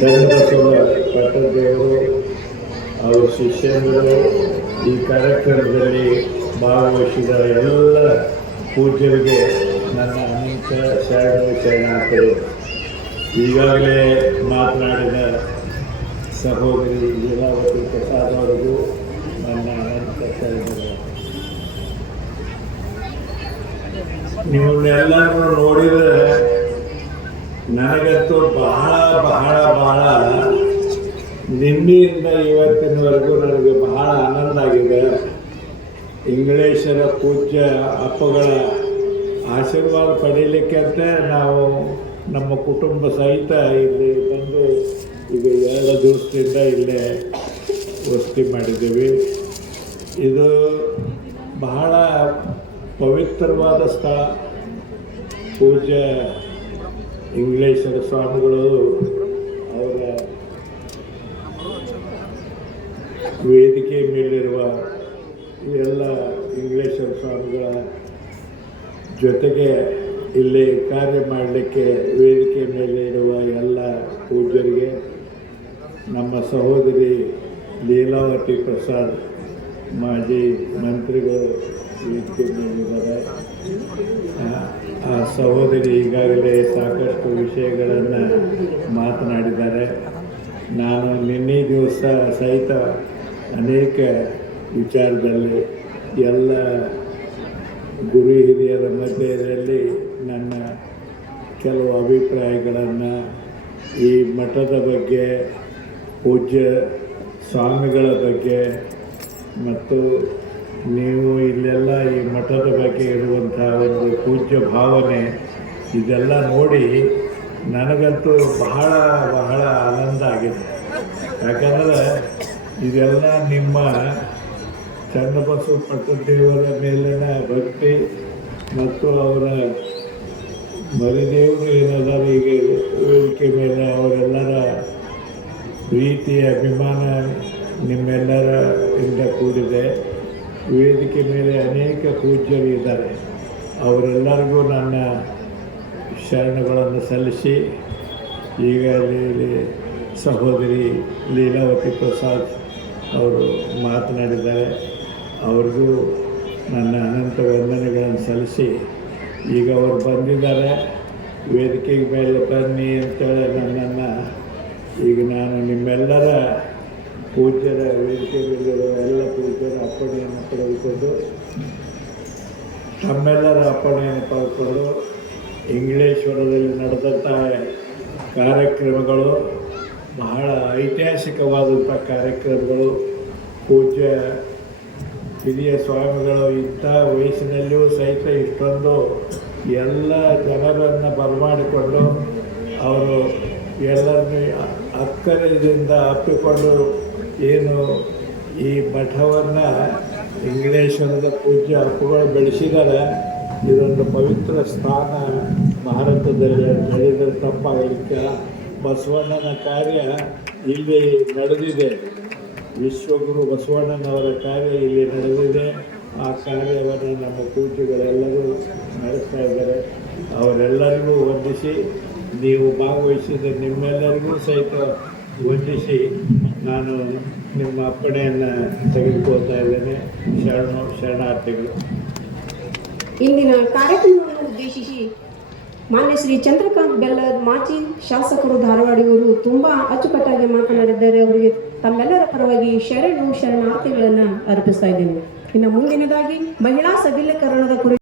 ಚನ್ನಬಸವ ಪಟ್ಟದೇವರು ಅವರ ಶಿಷ್ಯಂದರು ಈ ಕಾರ್ಯಕ್ರಮದಲ್ಲಿ ಭಾಗವಹಿಸಿದ ಎಲ್ಲ ಪೂಜ್ಯರಿಗೆ ನನ್ನ ಅನೇಕ ಶರಣಾರ್ಥಿಗಳು. ಈಗಾಗಲೇ ಮಾತನಾಡಿದ ಸಹೋದರಿ ಲೀಲಾವತಿ ಪ್ರಸಾದ್ ಅವರಿಗೂ ನನ್ನ ಅನಂತ ಶರಣರು. ನೀವನ್ನೆಲ್ಲರೂ ನೋಡಿದರೆ ನನಗಂತೂ ಬಹಳ ಬಹಳ ಬಹಳ ನಿನ್ನೆಯಿಂದ ಇವತ್ತಿನವರೆಗೂ ನನಗೆ ಬಹಳ ಆನಂದ ಆಗಿದೆ. ಇಂಗ್ಲೇಷರ ಪೂಜ್ಯ ಅಪ್ಪಗಳ ಆಶೀರ್ವಾದ ಪಡೀಲಿಕ್ಕೆ ಅಂತ ನಾವು ನಮ್ಮ ಕುಟುಂಬ ಸಹಿತ ಇಲ್ಲಿ ಬಂದು ಈಗ 2 ದಿವಸದಿಂದ ಇಲ್ಲೇ ವಸತಿ ಮಾಡಿದ್ದೀವಿ. ಇದು ಬಹಳ ಪವಿತ್ರವಾದ ಸ್ಥಳ. ಪೂಜ್ಯ ಇಂಗ್ಲೇಷರ ಸ್ವಾಮಿಗಳು ಅವರ ವೇದಿಕೆ ಮೇಲಿರುವ ಎಲ್ಲ ಇಂಗ್ಲೇಷರ ಸ್ವಾಮಿಗಳ ಜೊತೆಗೆ ಇಲ್ಲಿ ಕಾರ್ಯ ಮಾಡಲಿಕ್ಕೆ ವೇದಿಕೆ ಮೇಲೆ ಇರುವ ಎಲ್ಲ ಪೂಜ್ಯರಿಗೆ, ನಮ್ಮ ಸಹೋದರಿ ಲೀಲಾವತಿ ಪ್ರಸಾದ್ ಮಾಜಿ ಮಂತ್ರಿಗಳು ವೇದಿಕೆ ಮೇಲಿದ್ದಾರೆ. ಆ ಸಹೋದರಿ ಈಗಾಗಲೇ ಸಾಕಷ್ಟು ವಿಷಯಗಳನ್ನು ಮಾತನಾಡಿದ್ದಾರೆ. ನಾನು ನಿನ್ನೆ ದಿವಸ ಸಹಿತ ಅನೇಕ ವಿಚಾರದಲ್ಲಿ ಎಲ್ಲ ಗುರು ಹಿರಿಯರ ಮಧ್ಯದಲ್ಲಿ ನನ್ನ ಕೆಲವು ಅಭಿಪ್ರಾಯಗಳನ್ನು ಈ ಮಠದ ಬಗ್ಗೆ, ಪೂಜ್ಯ ಸ್ವಾಮಿಗಳ ಬಗ್ಗೆ ಮತ್ತು ನೀವು ಇಲ್ಲೆಲ್ಲ ಈ ಮಠದ ಬಗ್ಗೆ ಇರುವಂಥ ಒಂದು ಪೂಜ್ಯ ಭಾವನೆ ಇದೆಲ್ಲ ನೋಡಿ ನನಗಂತೂ ಬಹಳ ಬಹಳ ಆನಂದ ಆಗಿದೆ. ಯಾಕಂದರೆ ಇದೆಲ್ಲ ನಿಮ್ಮ ಚನ್ನಬಸವ ಪಟ್ಟದೇವರ ಮೇಲಿನ ಭಕ್ತಿ ಮತ್ತು ಅವರ ಮರಿದೇವರು ಏನಾದರೂ ಈಗ ವೇದಿಕೆ ಮೇಲೆ ಅವರೆಲ್ಲರ ಪ್ರೀತಿ ಅಭಿಮಾನ ನಿಮ್ಮೆಲ್ಲರ ಇಂದ ಕೂಡಿದೆ. ವೇದಿಕೆ ಮೇಲೆ ಅನೇಕ ಪೂಜ್ಯರು ಇದ್ದಾರೆ. ಅವರೆಲ್ಲರಿಗೂ ನನ್ನ ಶರಣಗಳನ್ನು ಸಲ್ಲಿಸಿ ಈಗ ಸಹೋದರಿ ಲೀಲಾವತಿ ಪ್ರಸಾದ್ ಅವರು ಮಾತನಾಡಿದ್ದಾರೆ. ಅವ್ರಿಗೂ ನನ್ನ ಅನಂತ ವಂದನೆಗಳನ್ನು ಸಲ್ಲಿಸಿ ಈಗ ಅವರು ಬಂದಿದ್ದಾರೆ, ವೇದಿಕೆಗೆ ಮೇಲೆ ಬನ್ನಿ ಅಂತೇಳಿ ನನ್ನನ್ನು ಈಗ ನಾನು ನಿಮ್ಮೆಲ್ಲರ ಪೂಜ್ಯರ ವೇದಿಕೆ ಮೇಲಿರುವ ಎಲ್ಲ ಪೂಜ್ಯರ ಅಪ್ಪಣೆಯನ್ನು ಪಡೆದುಕೊಂಡು ತಮ್ಮೆಲ್ಲರ ಅಪ್ಪಣೆಯನ್ನು ಪಡೆದುಕೊಂಡು ಇಂಗ್ಲೇಶ್ವರದಲ್ಲಿ ನಡೆದಂಥ ಕಾರ್ಯಕ್ರಮಗಳು ಬಹಳ ಐತಿಹಾಸಿಕವಾದಂಥ ಕಾರ್ಯಕ್ರಮಗಳು. ಪೂಜ್ಯ ಹಿರಿಯ ಸ್ವಾಮಿಗಳು ಇಂಥ ವಯಸ್ಸಿನಲ್ಲಿಯೂ ಸಹಿತ ಇಷ್ಟೊಂದು ಎಲ್ಲ ಜನರನ್ನು ಬರಮಾಡಿಕೊಂಡು ಅವರು ಎಲ್ಲರನ್ನೂ ಅಕ್ಕರೆಯಿಂದ ಅಪ್ಪಿಕೊಂಡು ಏನು ಈ ಮಠವನ್ನು ಇಂಗ್ಲೇಶ್ವರದ ಪೂಜ್ಯ ಅಪ್ಪುಗಳು ಬೆಳೆಸಿದ್ದಾರೆ. ಇದೊಂದು ಪವಿತ್ರ ಸ್ಥಾನ ಭಾರತದಲ್ಲಿ ನಡೆದರೆ ತಪ್ಪಾಗಲಿಕ್ಕೆ. ಬಸವಣ್ಣನ ಕಾರ್ಯ ಇಲ್ಲಿ ನಡೆದಿದೆ. ವಿಶ್ವಗುರು ಬಸವಣ್ಣನವರ ಕಾರ್ಯ ಇಲ್ಲಿ ನಡೆದಿದೆ. ಆ ಕಾರ್ಯವನ್ನು ನಮ್ಮ ಪೂಜ್ಯಗಳೆಲ್ಲರೂ ನಡೆಸ್ತಾ ಇದ್ದಾರೆ. ಅವರೆಲ್ಲರಿಗೂ ವಂದಿಸಿ, ನೀವು ಭಾಗವಹಿಸಿದ ನಿಮ್ಮೆಲ್ಲರಿಗೂ ಸಹಿತ ವಂದಿಸಿ ನಾನು ನಿಮ್ಮ ಅಪ್ಪಣೆಯನ್ನು ತೆಗೆದುಕೊಳ್ತಾ ಇದ್ದೇನೆ. ಶರಣಾರ್ಥಿಗಳು. ಇಂದಿನ ಕಾರ್ಯಕ್ರಮವನ್ನು ಉದ್ದೇಶಿಸಿ ಮಾನ್ಯ ಶ್ರೀ ಚಂದ್ರಕಾಂತ್ ಬೆಲ್ಲದ್ ಮಾಜಿ ಶಾಸಕರು ಧಾರವಾಡಿಯವರು ತುಂಬ ಅಚ್ಚುಕಟ್ಟಾಗಿ ಮಾತನಾಡಿದ್ದಾರೆ. ಅವರಿಗೆ ತಮ್ಮೆಲ್ಲರ ಪರವಾಗಿ ಶರಣಾರ್ಥಿಗಳನ್ನು ಅರ್ಪಿಸ್ತಾ ಇದ್ದೇನೆ. ಇನ್ನು ಮುಂದಿನದಾಗಿ ಮಹಿಳಾ ಸಬಲೀಕರಣದ ಕುರಿತು